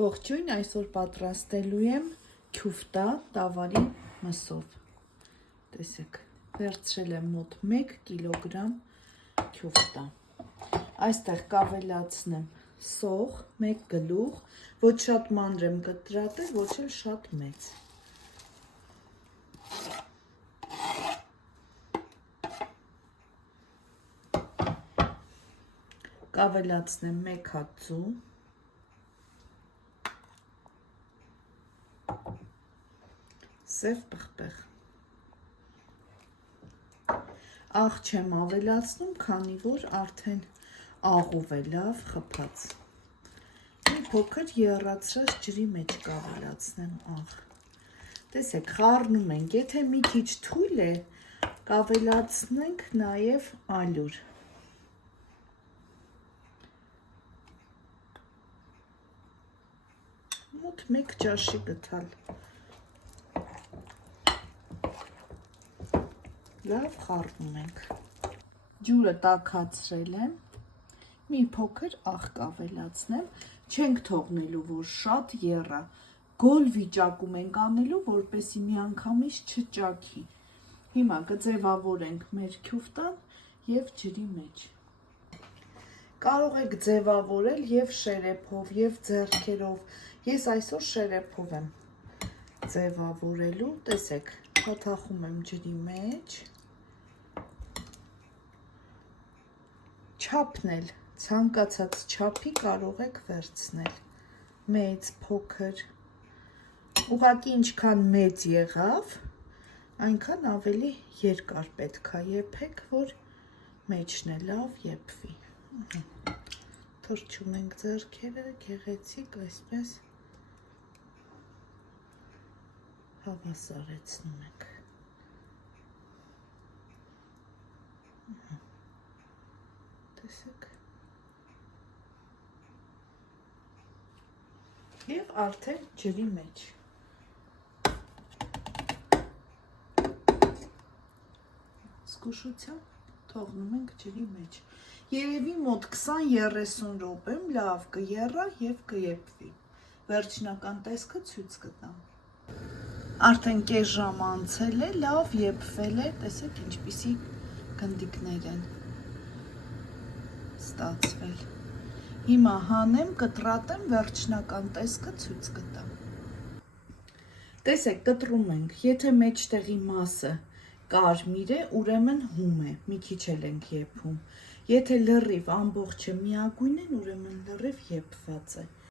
Ողջույն, այսօր պատրաստելու եմ քյուֆտա տավարի մսով։ Տեսեք, վերցրել եմ մոտ 1 կիլոգրամ քյուֆտա։ Այստեղ կավելացնեմ սող, 1 գլուխ, ոչ շատ մանր եմ կտրատել, ոչ էլ շատ մեծ։ Կավելացնեմ 1 հատ ձու, սև պղպեղ։ Աղ չեմ ավելացնում, քանի որ արդեն աղով է լավ խփած։ Մի փոքր եռացրած ջրի մեջ կավելացնեմ աղ։ Տեսեք, խառնում ենք, եթե մի քիչ թույլ է, կավելացնենք նաև ալյուր։ Մոտ 1 ճաշի գթալ։ Լավ խառնում ենք։ Ջուրը տաքացրել եմ, մի փոքր աղ կավելացնեմ, չենք թողնելու, որ շատ եռա, գոլ վիճակում ենք անելու, որպեսզի միանգամից չճաքի։ Հիմա կձևավորենք մեր քյուֆտան և ջրի մեջ։ Կարող եք ձևավորել և շերեփով, և ձեռքերով, ես այսօր շերեփով եմ ձևավորելու, տեսեք, փաթաթում եմ ջրի մեջ, չափն էլ ցանկացած չափի կարող եք վերցնել, մեծ, փոքր, ուղղակի ինչքան մեծ եղավ, այնքան ավելի երկար պետք է եփեք, որ մեջն է լավ եփվի։ Թռչում ենք ձեռքերը, գեղեցիկ, այսպես հավասարեցնում ենք։ Տեսեք։ Եվ արդեն ջրի մեջ։ Զգուշությամբ թողնում ենք ջրի մեջ։ Երևի մոտ 20-30 րոպեմ լավ կեռա և կեփվի։ Վերջնական տեսքը ցույց կտամ։ Արդեն կես ժամ անցել է, լավ եփվել է, տեսեք ինչպիսի գնդիկներ են ստացվել։ Հիմա հանեմ, կտրատեմ, վերջնական տեսքը ցույց կտամ։ Տեսեք, կտրում ենք, եթե մեջտեղի մասը կարմիր է, ուրեմն հում է, մի քիչ էլ ենք եփում։ Եթե լրիվ ամբողջը միագույն են, ուրեմն լրիվ եփված է։